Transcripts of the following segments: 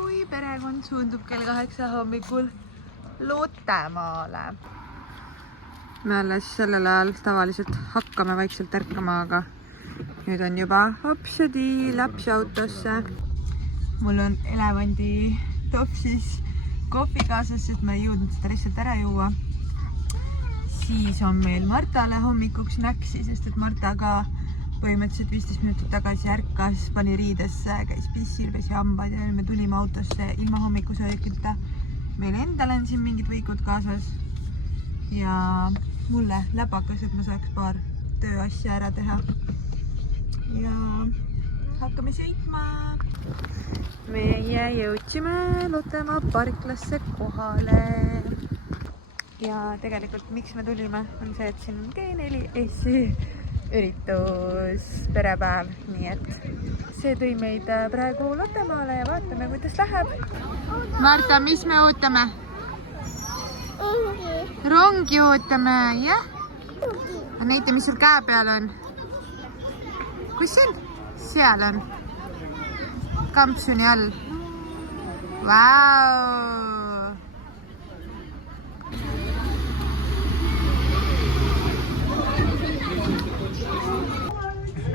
kui perekond suundub kell 8 hommikul Lottemaale. Me alles sellel ajal tavaliselt hakkame vaikselt ärkama, aga nüüd on juba hopsadi laps autosse. Mul on elevandi topsis kohvi kaasas, sest ma ei jõudnud seda lihtsalt ära juua. Siis on meil Martale hommikuks näksi, sest et Marta ka põhimõtteliselt 15 minutit tagasi ärkas, pani riidesse, käis pissil, pesi hambaid ja me tulime autosse ilma hommikusöögita. Meil endal on siin mingid võikud kaasas ja mulle läbakas, et ma saaks paar tööasja ära teha. Ja hakkame sõitma. Meie jõudsime Lottemaa parklasse kohale. Ja tegelikult miks me tulime on see, et siin on G4S üritus, perepäev, nii et see tõi meid praegu Lottemaale ja vaatame, kuidas läheb. Marta, mis me ootame? Rongi ootame, jah? Näita, mis sul käe peal on. Kus see on? Seal on. Kampsuni all. Vau!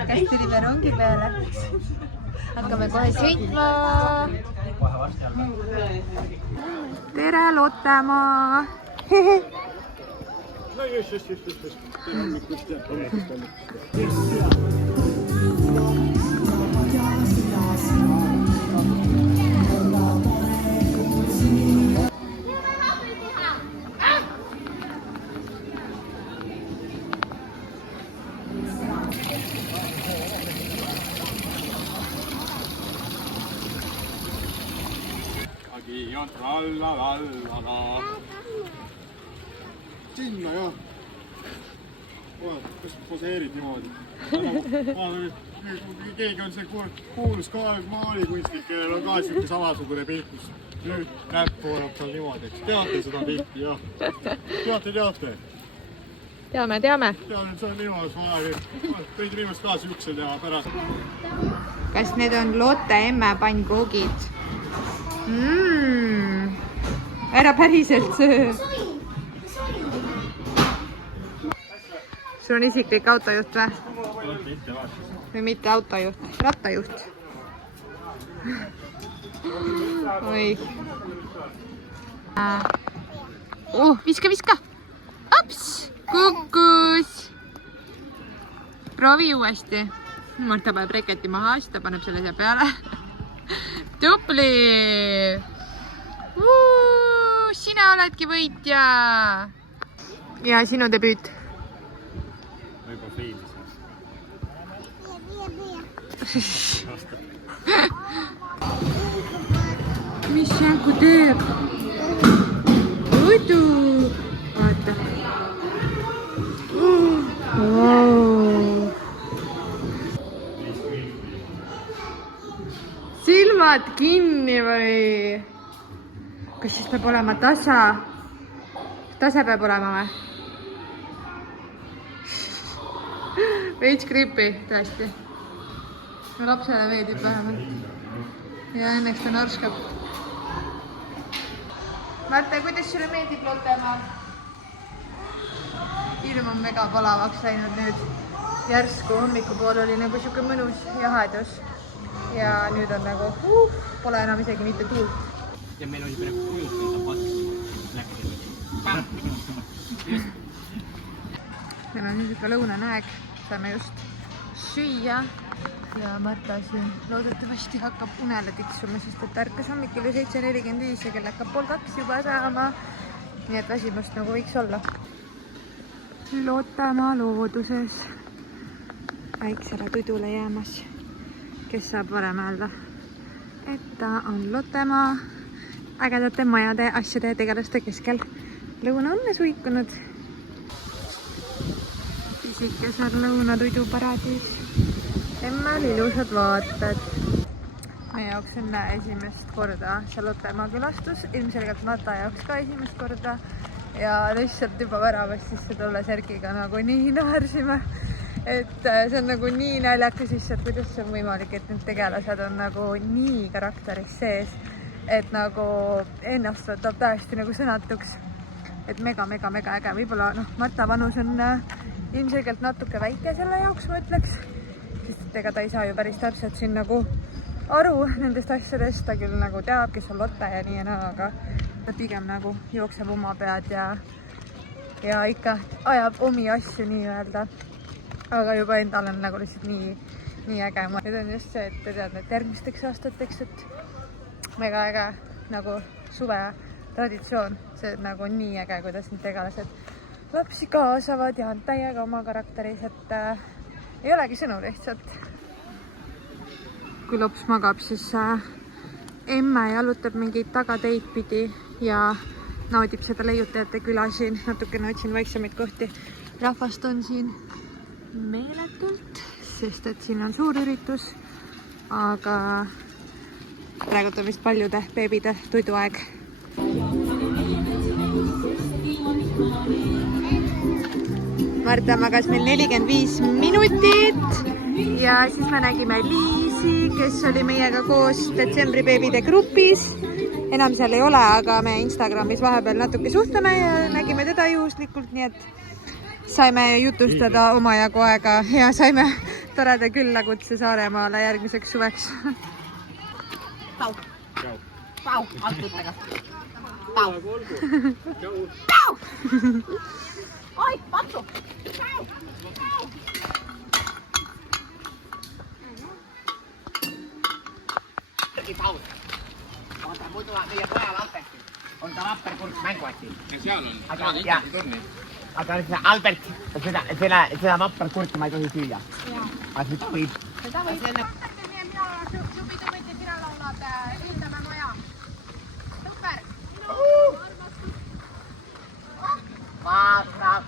Käis tulime rongi peale. Hakkame kohe sõitma. Tere, Lottemaa! No just. Sinna jah. Kas poseerid niimoodi? Keegi on see kuulus maalikunstnik, kellel on ka siuke samasugune pilt, kus nüüd näpp poolab seal niimoodi. Teate seda pilti, jah? Teate? Teame. Tean, et see on minu jaoks vaja. Võid viimast ka siukse teha pärast. Kas need on Lotte emme pannkoogid? Ära päriselt söö. Sul on isiklik autojuht või? Või mitte autojuht? Rattajuht? Oi. Viska! Ops! Kukkus! Proovi uuesti. Marta paneb reketi maha, siis ta paneb selle siia peale. Tupli! Sina oledki võitja! Ja sinu debüüt? Võib-olla fiilises. Mis Janku teeb? Udu! Vaata. Wow. Silmad kinni või? Kas siis peab olema tasa? Tase peab olema või? Veits gripi, tõesti. No lapsele meeldib vähemalt. Ja õnneks ta norskab. Marta, kuidas sulle meeldib Lottemaal? Ilm on mega palavaks läinud nüüd. Järsku hommikupool oli nagu siuke mõnus jahedus. Ja nüüd on nagu, pole enam isegi mitte tuult. Ja meil oli praegu kujutada patsi. Meil on nüüd ikka lõunanäeg. Saame just süüa ja Marta siin loodetavasti hakkab unele tiksuma, sest et ärkas hommikul 7:45 ja kell hakkab 1:30 juba saama. Nii et väsimust nagu võiks olla. Lottemaa looduses väiksele tudule jäämas, kes saab varem öelda, et ta on Lottemaa ägedate majade, asjade ja tegelaste keskel lõuna õnne suikunud. Pisikesel lõunatuiduparadiis. Emmel ilusad vaated. Meie jaoks on esimest korda see Lottemaa külastus. Ilmselgelt Marta jaoks ka esimest korda. Ja lihtsalt juba väravast sisse tulla Sergiga nagu nii naersime. Et see on nagu nii näljakas lihtsalt, kuidas see on võimalik, et need tegelased on nagu nii karakteris sees. et nagu ennast võtab täiesti nagu sõnatuks. Et mega äge. Võib-olla Marta vanus on ilmselgelt natuke väike selle jaoks, ma ütleks. Sest ega ta ei saa ju päris täpselt siin nagu aru nendest asjadest. Ta küll nagu teab, kes on Lotte ja nii ja naa, aga ta pigem nagu jookseb oma pead ja ikka ajab omi asju nii-öelda. Aga juba endal on nagu lihtsalt nii äge. Nüüd on just see, et ta tead need järgmisteks aastateks, et mega äge nagu suve traditsioon. See on nagu nii äge, kuidas need tegelased lapsi kaasavad ja on täiega oma karakteris, et ei olegi sõnu lihtsalt. Kui lops magab, siis emme jalutab mingeid tagateid pidi ja naudib seda leiutajate küla siin. Natukene otsin vaiksemaid kohti. Rahvast on siin meeletult, sest et siin on suur üritus, aga praegu on vist paljude beebide toiduaeg. Marta magas meil 45 minutit ja siis me nägime Liisi, kes oli meiega koos detsembri beebide grupis. Enam seal ei ole, aga me Instagramis vahepeal natuke suhtleme ja nägime teda juhuslikult, nii et saime jutustada omajagu aega ja saime toreda küllakutse Saaremaale järgmiseks suveks. Pau. Pau, altuttaga. Pau. Pau. Oi, patsu. Pau. Pau. Oota, muidu meie pojal Albertil on ta Vapperkurk mänguati. Ja seal on. Aga Albert, seda Vapperkurki ma ei tohi süüa. Aga seda võib. Seda võib. Mina Subi-Tubit ja sina laulad Hindame Maja. Super. Vaata.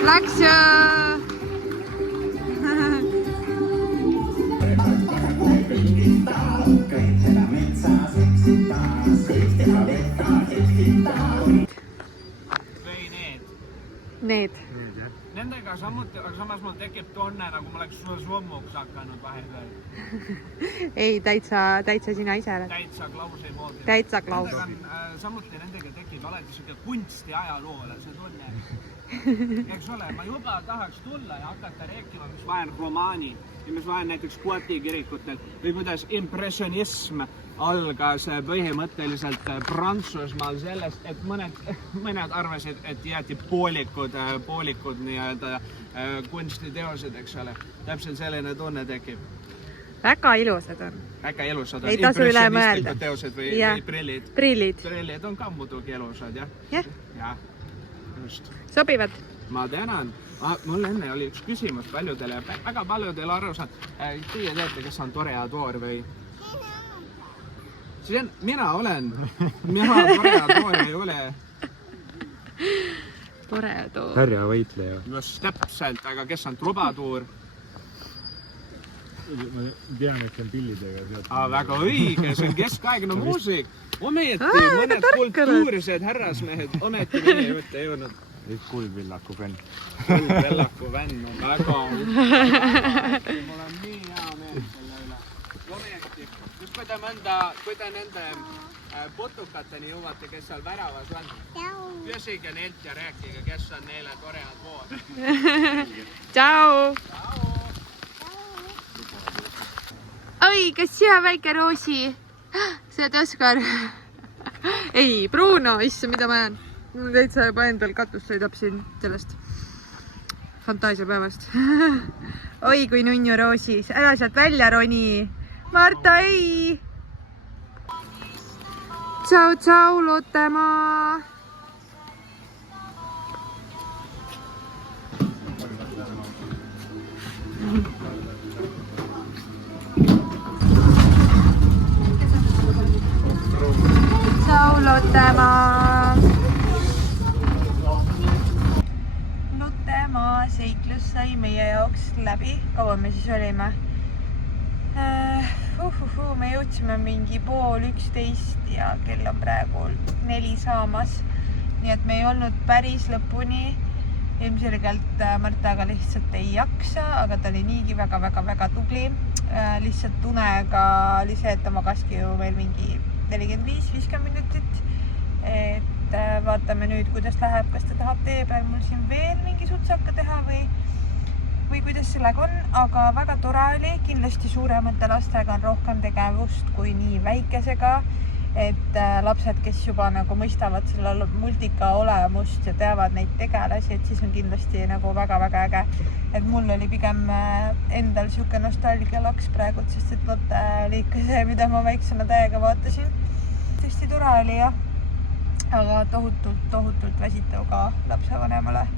Läks ja... Need. Nendega samuti, aga samas mul tekib tunne, nagu ma oleks sommuks hakanud vahepeal. Ei, täitsa sina ise oled. Täitsa Klausi moodi. Täitsa Klaus. Samuti nendega tekib alati siuke kunsti ajaloole see tunne. Eks ole, ma juba tahaks tulla ja hakata rääkima, mis vajan romaani ja mis vajan näiteks Guati kirikutel või kuidas impressionism algas põhimõtteliselt Prantsusmaal sellest, et mõned arvasid, et jäeti poolikud nii-öelda kunstiteosed, eks ole. Täpselt selline tunne tekib. Väga ilusad on. Väga ilusad on. Ei tasu üle mõelda. Teosed või prillid. Prillid on ka muidugi ilusad, jah? Jah. Just. Sobivad? Ma tänan. Mul enne oli üks küsimus paljudele ja väga paljudele aru saad. Teie teate, kes on Toreador või? Mina olen. Mina Toreador ei ole. Toreador. Härja võitleja. Just täpselt, aga kes on Trubadur? Ma tean, et see on pillidega. Väga õige, see on keskaegne muusik. Ometi mõned kultuursed härrasmehed, ometi meie mõtte ei jõudnud. Kuldvillaku fänn. Kuldvillaku fänn on väga mul on nii hea meel selle üle. Ometi, just kui te nende putukateni jõuate, kes seal väravas on, küsige neilt ja rääkige, kes on neile Toreador. Tšau! Oi, kas sina väike Roosi? See on Oskar. Ei, Bruno, issa, mida ma jään? Mul täitsa juba endal katus sõidab siin sellest fantaasiapäevast. Oi, kui nunnu Roosis. Ära sealt välja roni. Marta, ei! Tšau, tšau, Lottemaa! Tšau, Lottemaa! Lottemaa seiklus sai meie jaoks läbi. Kaua me siis olime? koju, me jõudsime mingi 10:30 ja kell on praegu 4 saamas. Nii et me ei olnud päris lõpuni. Ilmselgelt Martaga lihtsalt ei jaksa, aga ta oli niigi väga tubli. Lihtsalt unega oli see, et ta magaski ju veel mingi 45-50 minutit. Et vaatame nüüd, kuidas läheb, kas ta tahab tee peal mul siin veel mingi sutsaka teha või kuidas sellega on, aga väga tore oli. Kindlasti suuremate lastega on rohkem tegevust kui nii väikesega. Et lapsed, kes juba nagu mõistavad selle multika olemust ja teavad neid tegelasi, et siis on kindlasti nagu väga äge. Et mul oli pigem endal siuke nostalgia laks praegu, sest et Lotte oli ikka see, mida ma väiksema täiega vaatasin. Tõesti tore oli jah, aga tohutult väsitav ka lapsevanemale.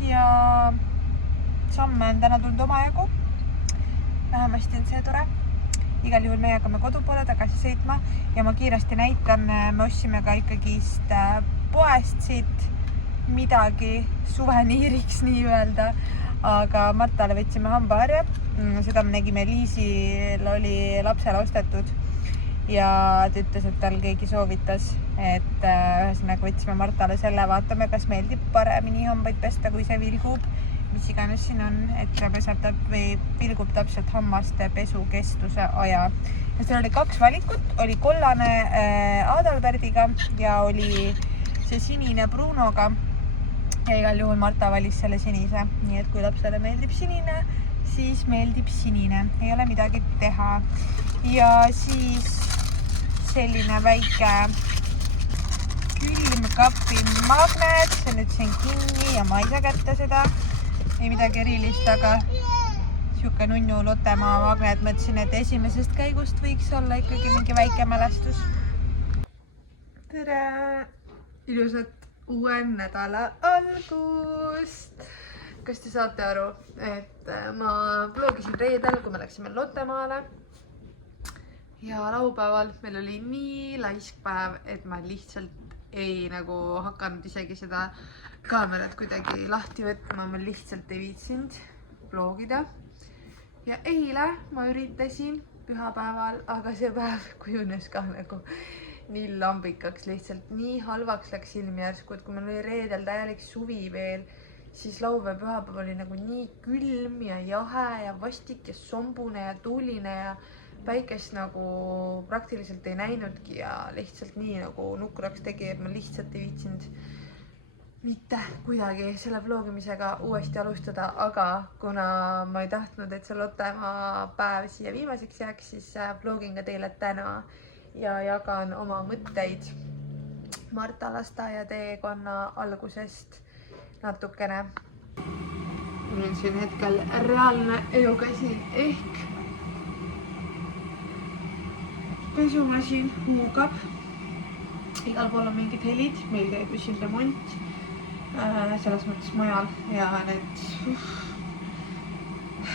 Ja samme on täna tulnud omajagu. Vähemasti on see tore. Igal juhul me hakkame kodu poole tagasi sõitma ja ma kiiresti näitan, me ostsime ka ikkagist poest siit midagi suveniiriks nii-öelda, aga Martale võtsime hambaharja, seda me nägime, Liisil oli lapsele ostetud ja ta ütles, et tal keegi soovitas, et ühesõnaga võtsime Martale selle, vaatame, kas meeldib paremini hambaid pesta, kui see vilgub. Mis iganes siin on, et ta pesab või pilgub täpselt hammaste pesu kestuse aja. Ja seal oli 2 valikut, oli kollane Adalberdiga ja oli see sinine Brunoga. Ja igal juhul Marta valis selle sinise, nii et kui lapsele meeldib sinine, siis meeldib sinine, ei ole midagi teha. Ja siis selline väike külmkapi magnet, see nüüd siin kinni ja ma ei saa kätte seda. Ei midagi erilist, aga siuke nunnu Lottemaa magnet. Mõtlesin, et esimesest käigust võiks olla ikkagi mingi väike mälestus. Tere! Ilusat uue nädala algust! Kas te saate aru, et ma blogisin reedel, kui me läksime Lottemaale. Ja laupäeval meil oli nii laisk päev, et ma lihtsalt ei hakanud isegi seda kaamerat kuidagi lahti võtma, ma lihtsalt ei viitsinud blogida. Ja eile ma üritasin pühapäeval, aga see päev kujunes ka nii lambikaks, lihtsalt nii halvaks läks ilm järsku, et kui meil oli reedel täielik suvi veel, siis laupäev pühapäev oli nii külm ja jahe ja vastik ja sombune ja tuuline ja päikest praktiliselt ei näinudki ja lihtsalt nii nukraks tegi, et ma lihtsalt ei viitsinud mitte kuidagi selle vlogimisega uuesti alustada, aga kuna ma ei tahtnud, et see Lottemaa päev siia viimaseks jääks, siis vlogin ka teile täna ja jagan oma mõtteid Marta lasteaia teekonna algusest natukene. Mul on siin hetkel reaalne elukäsin ehk pesumasin huugab. Igal pool on mingid helid, meil käib ju siin remont. Selles mõttes mujal ja need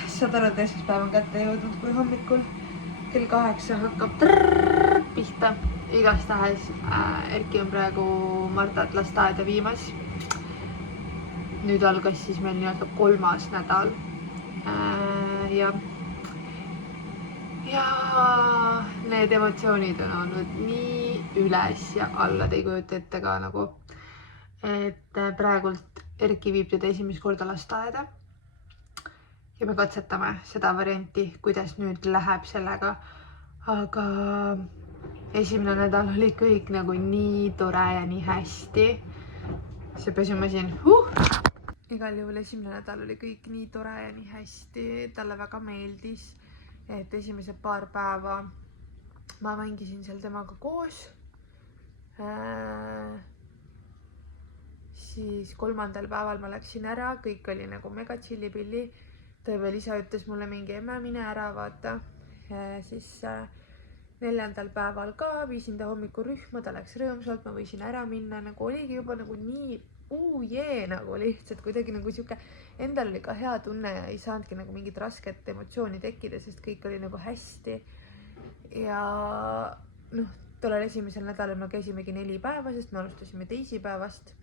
saad aru, et esmaspäev on kätte jõudnud, kui hommikul kell 8 hakkab pihta. Igastahes Erki on praegu Martat lasteaeda viimas. Nüüd algas siis meil nii-öelda 3. nädal ja need emotsioonid on olnud nii üles ja alla, te ei kujuta ette ka et praegult Erki viib teda esimest korda lasteaeda ja me katsetame seda varianti, kuidas nüüd läheb sellega, aga esimene nädal oli kõik nii tore ja nii hästi. See pesumasin, Igal juhul esimene nädal oli kõik nii tore ja nii hästi, talle väga meeldis, et esimesed paar päeva ma mängisin seal temaga koos. Siis 3. päeval ma läksin ära, kõik oli mega chillipilli. Ta veel ise ütles mulle mingi emme, mine ära, vaata. Siis 4. päeval ka viisin ta hommikurühma, ta läks rõõmsalt, ma võisin ära minna. Oligi juba nii lihtsalt kuidagi siuke, endal oli ka hea tunne ja ei saanudki mingit rasket emotsiooni tekkida, sest kõik oli hästi. Ja tollel esimesel nädalal me käisimegi 4 päeva, sest me alustasime teisipäevast.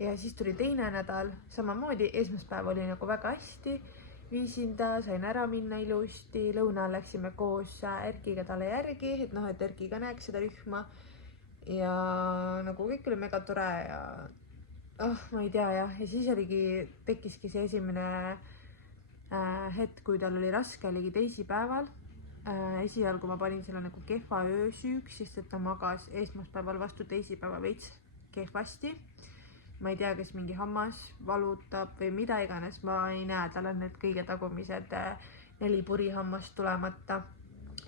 Ja siis tuli teine nädal, samamoodi esmaspäev oli väga hästi viisin ta, sain ära minna ilusti, lõunal läksime koos Erkiga talle järgi, et noh, et Erki ka näeks seda rühma. Ja nagu kõik oli mega tore ja ma ei tea jah, ja siis tekkiski see esimene hetk, kui tal oli raske, oligi teisipäeval. Esialgu ma panin selle nagu kehva öösüüks, sest et ta magas esmaspäeval vastu teisipäeva veits kehvasti. Ma ei tea, kas mingi hammas valutab või mida iganes, ma ei näe, tal on need kõige tagumised 4 purihammast tulemata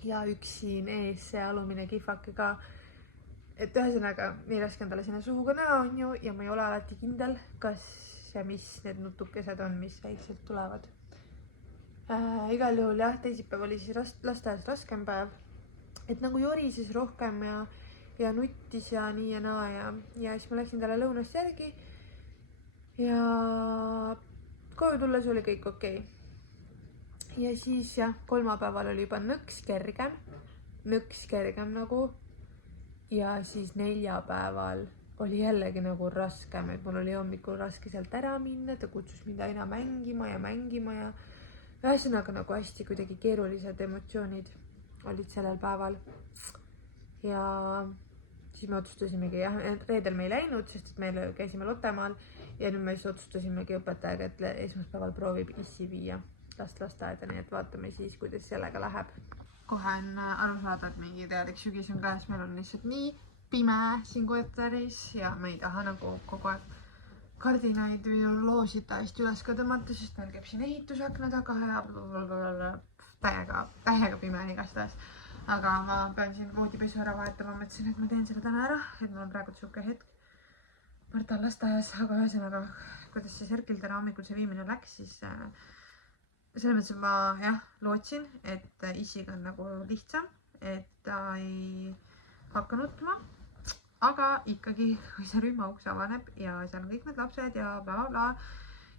ja üks siin ees, see alumine kihvake ka. Et ühesõnaga, nii raske on talle sinna suhu ka näha on ju ja ma ei ole alati kindel, kas ja mis need nutukesed on, mis väikselt tulevad. Igal juhul jah, teisipäev oli siis lasteaias raskem päev, et nagu jorises rohkem ja nuttis ja nii ja naa ja siis ma läksin talle lõunast järgi ja koju tulles oli kõik okei. Ja siis jah, kolmapäeval oli juba nõks kergem nagu ja siis neljapäeval oli jällegi nagu raskem, et mul oli hommikul raske sealt ära minna, ta kutsus mind aina mängima ja ühesõnaga nagu hästi kuidagi keerulised emotsioonid olid sellel päeval. Ja siis me otsustasimegi, jah, reedel me ei läinud, sest et me käisime Lottemaal ja nüüd me siis otsustasimegi õpetajaga, et esmaspäeval proovib issi viia last lasteaeda, nii et vaatame siis, kuidas sellega läheb. Kohe on aru saada, et mingi teadik sügis on käes, meil on lihtsalt nii pime siin korteris ja me ei taha nagu kogu aeg kardinaid või loosid täiesti üles ka tõmmata, sest meil käib siin ehitusakna taga ja täiega pime on igastahes. Aga ma pean siin voodipesu ära vahetama, mõtlesin, et ma teen selle täna ära, et mul on praegu siuke hetk Marta on lasteaias, aga ühesõnaga, kuidas siis Erkil täna hommikul see viimine läks, siis selles mõttes, et ma jah, lootsin, et isiga on nagu lihtsam, et ta ei hakka nutma. Aga ikkagi, kui see rühmauks avaneb ja seal on kõik need lapsed ja bla,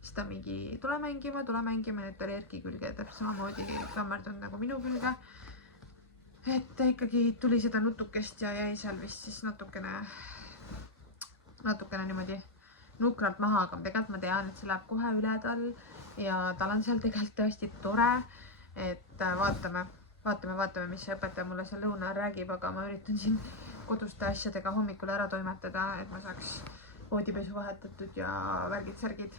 siis ta mingi tule mängima, et ta oli Erki külge täpselt samamoodi klammerdunud nagu minu külge. Et ta ikkagi tuli seda nutukest ja jäi seal vist siis natukene niimoodi nukralt maha, aga tegelikult ma tean, et see läheb kohe üle tal ja tal on seal tegelikult tõesti tore. Et vaatame, mis see õpetaja mulle seal lõunal räägib, aga ma üritan siin koduste asjadega hommikul ära toimetada, et ma saaks voodipesu vahetatud ja värgid-särgid.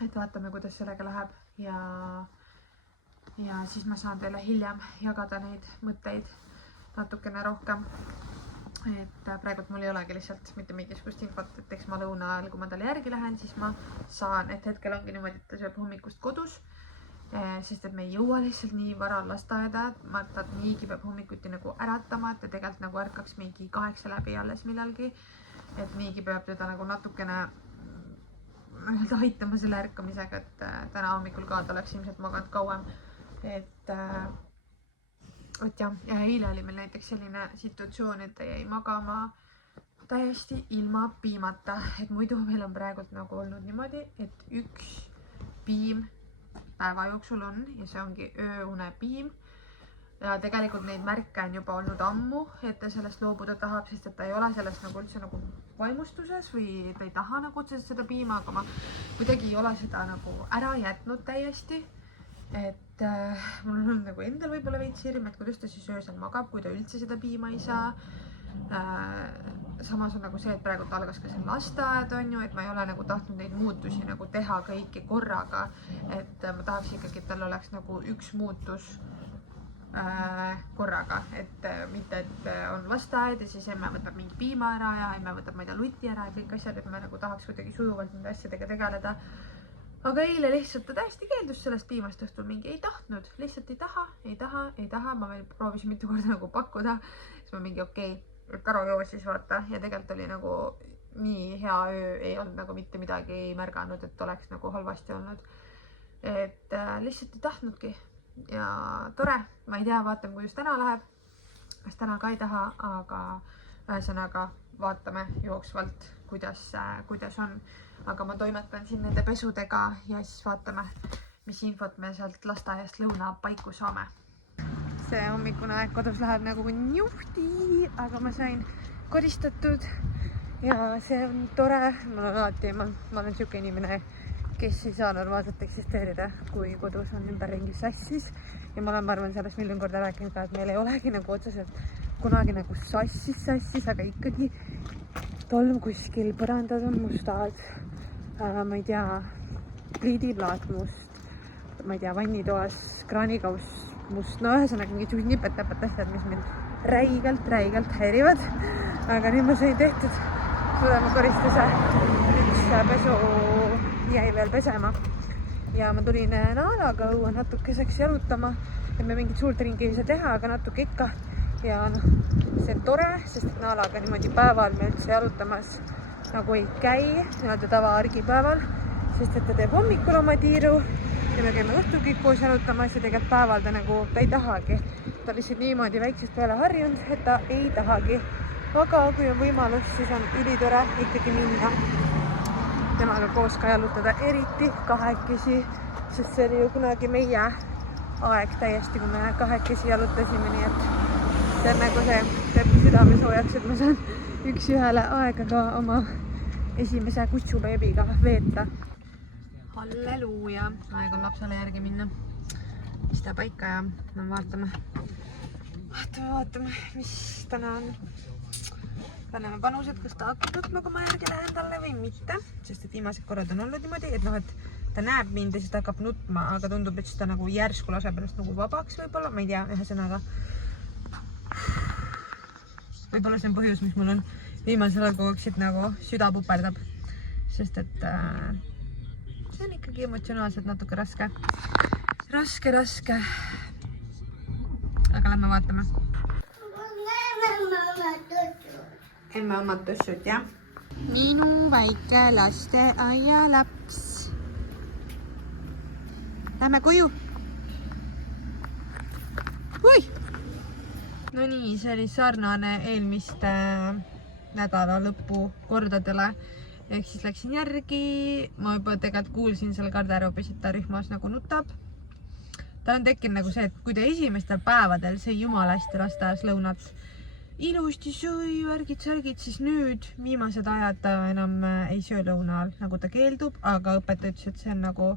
Et vaatame, kuidas sellega läheb ja siis ma saan teile hiljem jagada neid mõtteid natukene rohkem. Et praegult mul ei olegi lihtsalt mitte mingisugust infot, et eks ma lõuna ajal, kui ma talle järgi lähen, siis ma saan, et hetkel ongi niimoodi, et ta sööb hommikust kodus. Sest et me ei jõua lihtsalt nii vara lasteaeda, Martat niigi peab hommikuti nagu äratama, et ta tegelikult nagu ärkaks mingi 8 läbi alles millalgi. Et niigi peab teda nagu natukene aitama selle ärkamisega, et täna hommikul ka ta oleks ilmselt maganud kauem. Et jah, ja eile oli meil näiteks selline situatsioon, et ta jäi magama täiesti ilma piimata. Et muidu meil on praegult nagu olnud niimoodi, et üks piim päeva jooksul on ja see ongi ööunepiim. Ja tegelikult neid märke on juba olnud ammu, et ta sellest loobuda tahab, sest et ta ei ole sellest nagu üldse nagu vaimustuses või ta ei taha nagu otseselt seda piima, aga ma kuidagi ei ole seda nagu ära jätnud täiesti. Et mul on olnud nagu endal võib-olla veits hirm, et kuidas ta siis öösel magab, kui ta üldse seda piima ei saa. Samas on nagu see, et praegu algas ka see lasteaed on ju, et ma ei ole nagu tahtnud neid muutusi nagu teha kõiki korraga. Et ma tahaks ikkagi, et tal oleks nagu üks muutus korraga, et mitte, et on lasteaed ja siis emme võtab mingi piima ära ja emme võtab ma ei tea luti ära ja kõik asjad, et ma nagu tahaks kuidagi sujuvalt nende asjadega tegeleda. Aga eile lihtsalt ta täiesti keeldus sellest piimast õhtul mingi ei tahtnud, lihtsalt ei taha, ma veel proovisin mitu korda nagu pakkuda, siis ma mingi okei, et ära joo siis vaata ja tegelikult oli nagu nii hea öö, ei olnud nagu mitte midagi ei märganud, et oleks nagu halvasti olnud. Et lihtsalt ei tahtnudki ja tore, ma ei tea, vaatame, kuidas täna läheb, kas täna ka ei taha, aga ühesõnaga vaatame jooksvalt, kuidas on. Aga ma toimetan siin nende pesudega ja siis vaatame, mis infot me sealt lasteaiast lõuna paiku saame. See hommikune aeg kodus läheb nagu njuhti, aga ma sain koristatud ja see on tore. Ma olen siuke inimene, kes ei saa normaalselt eksisteerida, kui kodus on ümberringi sassis. Ja ma olen, ma arvan, sellest miljon korda rääkinud ka, et meil ei olegi nagu otseselt kunagi nagu sassis, aga ikkagi tolm kuskil, põrandad on mustad, ma ei tea, pliidiplaat must, ma ei tea, vannitoas kraanikauss must, no ühesõnaga mingid nipet-täpet asjad, mis mind räigelt häirivad. Aga nüüd ma sain tehtud südamekoristuse, üks pesu jäi veel pesema ja ma tulin naalaga õue natukeseks jalutama, et me mingit suurt ringi ei saa teha, aga natuke ikka. Ja noh, see on tore, sest naalaga niimoodi päeval me üldse jalutamas nagu ei käi, nii-öelda tava argipäeval, sest et ta teeb hommikul oma tiiru ja me käime õhtul kõik koos jalutamas ja tegelikult päeval ta nagu ta ei tahagi. Ta lihtsalt niimoodi väiksest peale harjunud, et ta ei tahagi. Aga kui on võimalus, siis on ülitore ikkagi minna temaga koos ka jalutada, eriti kahekesi, sest see oli ju kunagi meie aeg täiesti, kui me kahekesi jalutasime, nii et see on nagu see teeb südame soojaks, et ma saan üks-ühele aega ka oma esimese kutsubeebiga veeta. Halleluuja, aeg on lapsele järgi minna. Pista paika ja no vaatame, mis täna on. Paneme panused, kas ta hakkab nutma, kui ma järgi lähen talle või mitte, sest et viimased korrad on olnud niimoodi, et noh, et ta näeb mind ja siis ta hakkab nutma, aga tundub, et siis ta nagu järsku laseb ennast nagu vabaks võib-olla, ma ei tea, ühesõnaga. Võib-olla see on põhjus, mis mul on viimasel ajal kogu aeg nagu süda puperdab, sest et see on ikkagi emotsionaalselt natuke raske. Raske. Aga lähme vaatame. Emme omad tussud, jah? Minu väike lasteaia laps. Lähme koju. Ui! No nii, see oli sarnane eelmiste nädala lõpu kordadele. Ehk siis läksin järgi. Ma juba tegelikult kuulsin seal garderoobis, et ta rühmas nagu nutab. Ta on tekkinud nagu see, et kui ta esimestel päevadel see jumala hästi lasteaias lõunat ilusti söö, värgid-särgid, siis nüüd viimased ajad ta enam ei söö lõuna all, nagu ta keeldub, aga õpetaja ütles, et see on nagu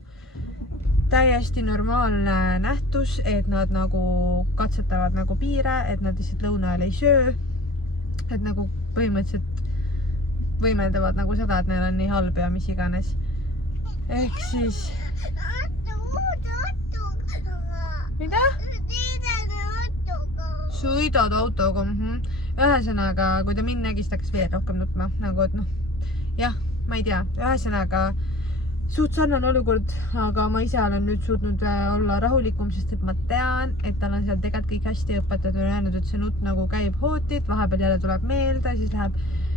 täiesti normaalne nähtus, et nad nagu katsetavad nagu piire, et nad lihtsalt lõuna ajal ei söö, et nagu põhimõtteliselt võimeldavad nagu seda, et neil on nii halb ja mis iganes. Ehk siis... Mida? Sõidad autoga. Ühesõnaga, kui ta mind nägi, siis ta hakkas veel rohkem nutma. Nagu, et noh, jah, ma ei tea. Ühesõnaga, suht sarnane olukord, aga ma ise olen nüüd suutnud olla rahulikum, sest et ma tean, et tal on seal tegelikult kõik hästi õpetatud ja öelnud, et see nutt nagu käib hootit, vahepeal jälle tuleb meelde, siis läheb,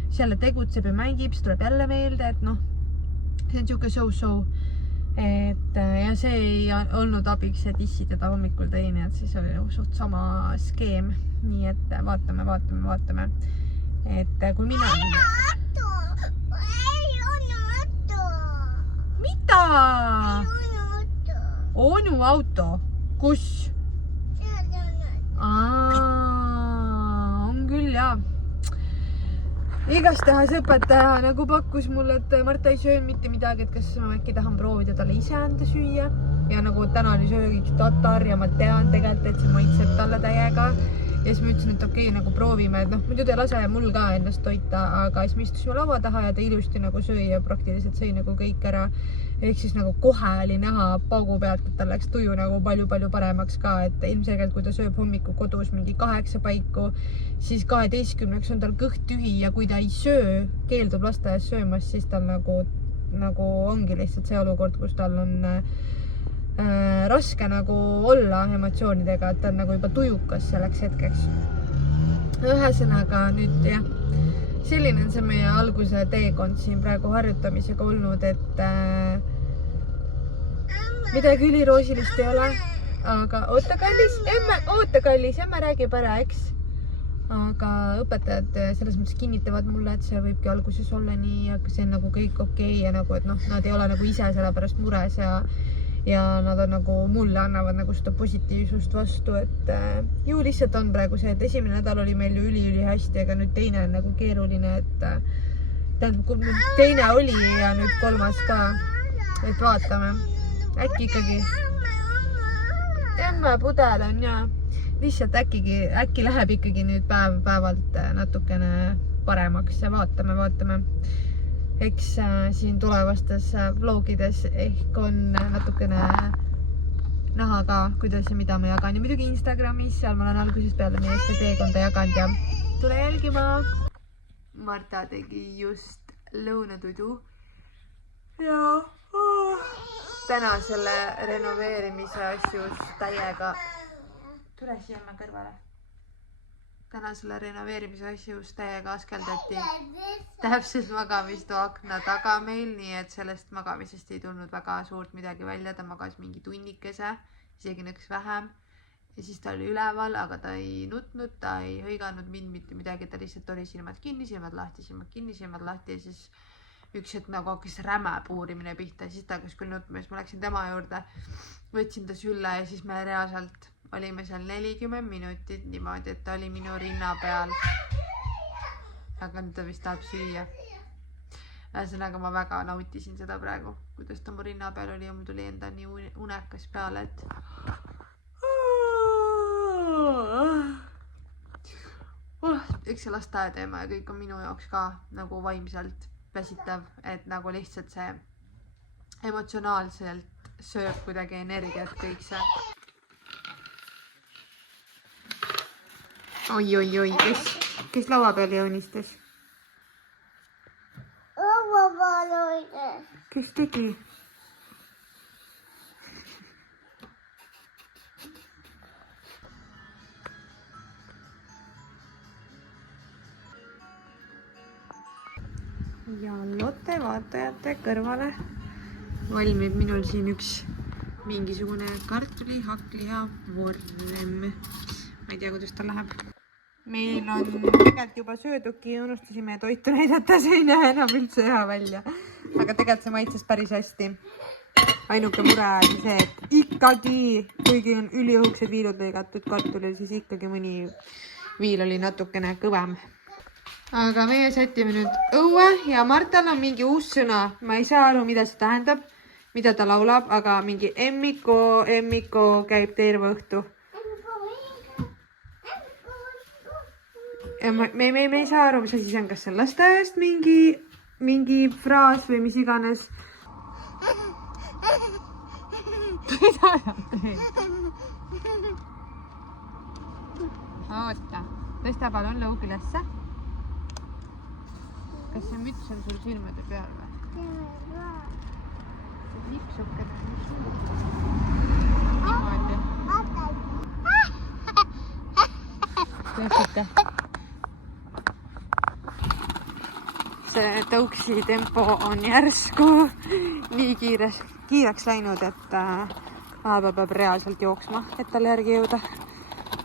siis jälle tegutseb ja mängib, siis tuleb jälle meelde, et noh, see on siuke so-so. Et, ja see ei olnud abiks, et issi teda hommikul teine, et siis oli suht sama skeem. Nii et vaatame. Et kui mina... Mida? Onu auto? Kus? On küll, jaa. Igastehas õpetaja nagu pakkus mulle, et Marta ei söö mitte midagi, et kas ma äkki tahan proovida talle ise anda süüa. Ja nagu täna oli söögiks tatar ja ma tean tegelikult, et see maitseb talle täiega. Ja siis ma ütlesin, et okei, nagu proovime, et noh, muidu ta lase mul ka ennast toita, aga siis me istusime laua taha ja ta ilusti nagu söi ja praktiliselt sõi nagu kõik ära. Ehk siis nagu kohe oli näha paugu pealt, et tal läks tuju nagu palju paremaks ka, et ilmselgelt kui ta sööb hommiku kodus mingi 8 paiku, siis 12-ks on tal kõht tühi ja kui ta ei söö, keeldub lasteaias söömas, siis tal nagu ongi lihtsalt see olukord, kus tal on raske nagu olla emotsioonidega, et ta on nagu juba tujukas selleks hetkeks. Ühesõnaga nüüd jah, selline on see meie alguse teekond siin praegu harjutamisega olnud, et midagi üliroosilist ei ole, aga oota kallis, emme räägib ära, eks? Aga õpetajad selles mõttes kinnitavad mulle, et see võibki alguses olla nii, aga see on nagu kõik okei ja nagu, et noh, nad ei ole nagu ise selle pärast mures ja nad on nagu, mulle annavad nagu seda positiivsust vastu, et ju lihtsalt on praegu see, et esimene nädal oli meil ju üli hästi, aga nüüd teine on nagu keeruline, et tähendab, kui teine oli ja nüüd kolmas ka, et vaatame. Äkki ikkagi. Emme pudel on ja lihtsalt äkki läheb ikkagi nüüd päevalt natukene paremaks ja vaatame. Eks siin tulevastes vlogides ehk on natukene näha ka, kuidas ja mida ma jagan. Ja muidugi Instagramis, seal ma olen algusest peale meie Eesti teekonda jaganud ja tule jälgima. Marta tegi just lõunatudu ja täna selle renoveerimise asjus täiega. Tule siia ma kõrvale. Täna selle renoveerimise asjus täiega askeldati täpselt magamistoa akna taga meil, nii et sellest magamisest ei tulnud väga suurt midagi välja. Ta magas mingi tunnikese, isegi nõks vähem. Ja siis ta oli üleval, aga ta ei nutnud, ta ei hõiganud mind mitte midagi. Ta lihtsalt oli silmad kinni, silmad lahti ja siis üks hetk nagu hakkas räme puurimine pihta. Siis ta hakkas küll nutma, siis ma läksin tema juurde, võtsin ta sülle ja siis me reaalselt olime seal 40 minutit niimoodi, et ta oli minu rinna peal. Aga nüüd ta vist tahab süüa. Ühesõnaga ma väga nautisin seda praegu, kuidas ta mu rinna peal oli ja mul tuli enda nii unekas peale, et eks see lasteaia teema ja kõik on minu jaoks ka nagu vaimselt väsitav, et nagu lihtsalt see emotsionaalselt sööb kuidagi energiat kõik see. Oi, kes laua peal joonistas? Kes tegi? Ja Lotte vaatajate kõrvale valmib minul siin üks mingisugune kartuli, hakkliha vorm. Ma ei tea, kuidas ta läheb. Meil on tegelikult juba sööduki, unustasime toitu näidata, see ei näe enam üldse hea välja. Aga tegelikult see maitses päris hästi. Ainuke mure on see, et ikkagi, kuigi on üliõhuksed viilud lõigatud kartulil, siis ikkagi mõni viil oli natukene kõvem. Aga meie sätime nüüd õue ja Martal on mingi uus sõna. Ma ei saa aru, mida see tähendab, mida ta laulab, aga mingi emmiko käib terve õhtu. Ja me ei saa aru, mis asi see on, kas see on lasteaiast mingi fraas või mis iganes. Mida sa teed? Oota, tõsta palun lõug ülesse. Kas see müts on sul silmade peal või? See lipsukene on suur. Niimoodi. Tõstate. See tõuksi tempo on järsku nii kiireks läinud, et vahepeal peab reaalselt jooksma, et talle järgi jõuda.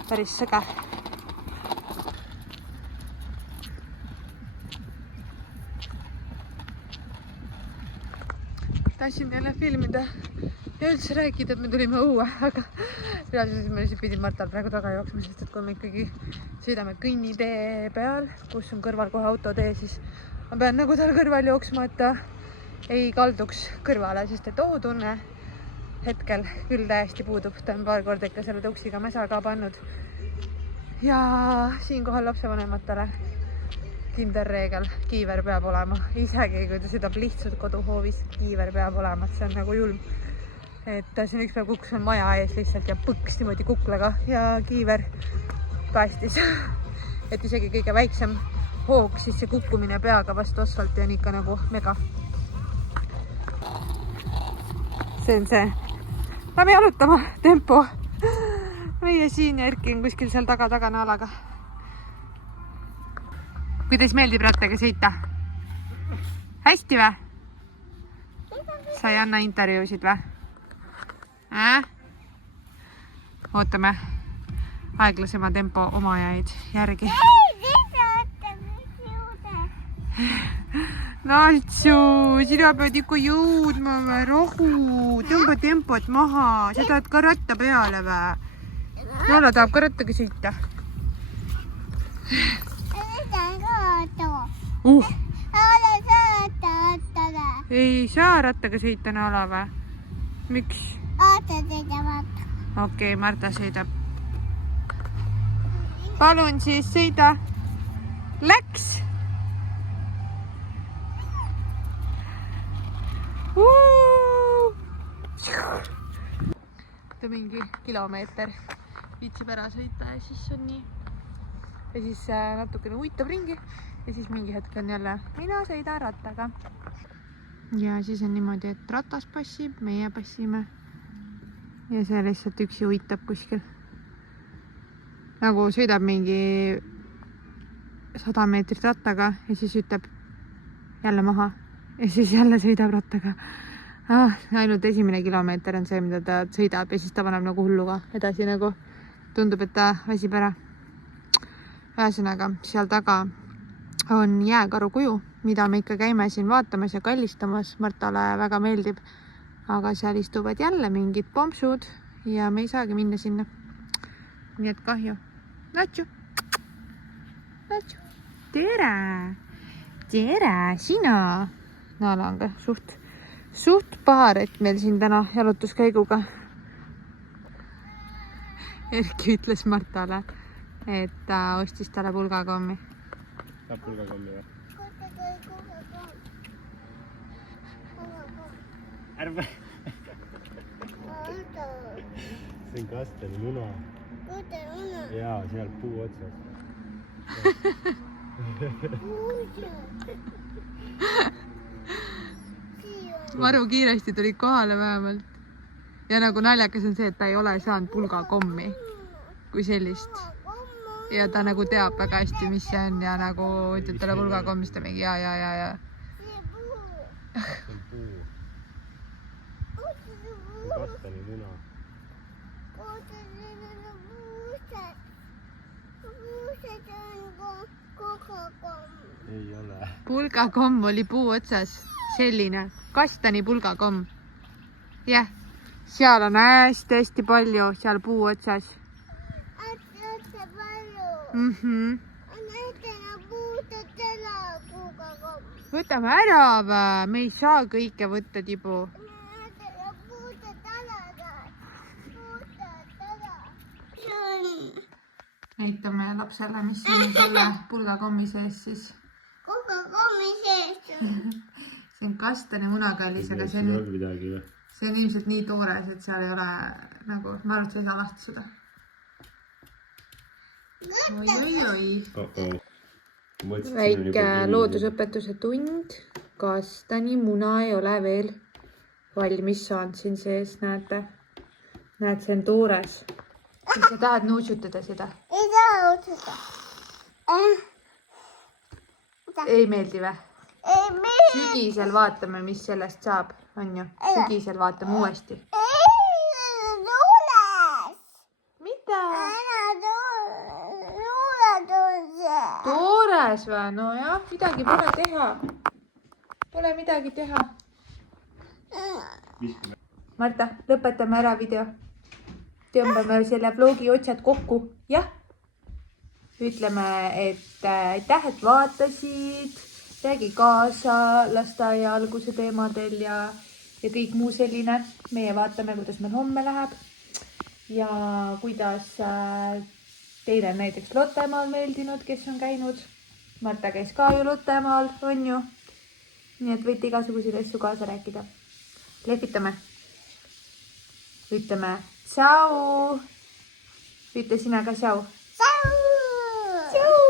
Päris sõge. Tahtsin jälle filmida ja üldse rääkida, et me tulime õue, aga reaalselt me lihtsalt pidin Martal praegu taga jooksma, sest et kui me ikkagi sõidame kõnnitee peal, kus on kõrval kohe autotee, siis ma pean nagu tal kõrval jooksma, et ta ei kalduks kõrvale, sest et ohutunne hetkel küll täiesti puudub. Ta on paar korda ikka selle tõuksiga mäsa ka pannud. Ja siinkohal lapsevanematele kindel reegel, kiiver peab olema. Isegi kui ta sõidab lihtsalt koduhoovis, kiiver peab olema, et see on nagu julm. Et ta siin üks päev kukkus maja ees lihtsalt ja põks niimoodi kuklaga ja kiiver päästis. Et isegi kõige väiksem hoog, siis see kukkumine peaga vastu asfalti on ikka nagu mega. See on see. Lähme jalutama, tempo. Meie siin ja Erki on kuskil seal taga naalaga. Kuidas meeldib rattaga sõita? Hästi või? Sa ei anna intervjuusid või? Ootame aeglasema tempo omajaid järgi. Naltsu, sina pead ikka jõudma või? Rohu, tõmba tempot maha. Sa tahad ka ratta peale või? Joola tahab ka rattaga sõita. ei saa rattaga sõita Nala või? Miks? Aata sõidavad. Okei, Marta sõidab. Palun siis sõida. Läks! mingi kilomeeter viitsib ära sõita ja siis on nii. Ja siis natukene uitab ringi ja siis mingi hetk on jälle mina sõidan rattaga. Ja siis on niimoodi, et ratas passib, meie passime ja see lihtsalt üksi uitab kuskil. Nagu sõidab mingi 100 meetrit rattaga ja siis ütleb jälle maha ja siis jälle sõidab rattaga. Ainult esimene kilomeeter on see, mida ta sõidab ja siis ta paneb nagu hulluga edasi nagu. Tundub, et ta väsib ära. Ühesõnaga, seal taga on jääkaru kuju, mida me ikka käime siin vaatamas ja kallistamas. Martale väga meeldib. Aga seal istuvad jälle mingid pompsud ja me ei saagi minna sinna. Nii et kahju. Natsu! Natsu! Tere! Tere, sina! Nala on ka suht paaret meil siin täna jalutuskäiguga. Erki ütles Martale, et ta ostis talle pulgakommi. Saab pulgakommi või? Ärme! See on kastani muna. Jaa, seal puu otsas. Maru kiiresti tuli kohale vähemalt. Ja nagu naljakas on see, et ta ei ole saanud pulgakommi kui sellist. Ja ta nagu teab väga hästi, mis see on ja nagu ütleb talle pulgakommist ja mingi ja. See on puu. See on kastani muna. Ei ole. Pulgakomm oli puu otsas. Selline kastani pulgakomm. Jah, seal on hästi palju seal puu otsas. Hästi palju. Võtame ära või? Me ei saa kõike võtta, Tibu. Näitame lapsele, mis on selle pulgakommi sees siis. Pulgakommi sees. See on kastani munakallis, aga see on ilmselt nii toores, et seal ei ole nagu, ma arvan, et sa ei saa lahti seda. Oi. Väike loodusõpetuse tund. Kastani muna ei ole veel valmis saanud siin sees, näete. Näed, see on toores. Kas sa tahad nuusutada seda? Ei taha nuusutada. Ei meeldi või? Ei meeldi. Sügisel vaatame, mis sellest saab, on ju? Sügisel vaatame uuesti. Ei, luules. Mida? Luules on see. Toores või? No jah, midagi pole teha. Pole midagi teha. Marta, lõpetame ära video. Tõmbame selle vlogi otsad kokku. Jah. Ütleme, et aitäh, et vaatasid. Räägi kaasa lasteaia alguse teemadel ja kõik muu selline. Meie vaatame, kuidas meil homme läheb. Ja kuidas teile näiteks Lottemaal meeldinud, kes on käinud. Marta käis ka ju Lottemaal, on ju. Nii et võite igasuguseid asju kaasa rääkida. Lehvitame. Ütleme tšau. Ütle sina ka tšau. Tšau. Tšau.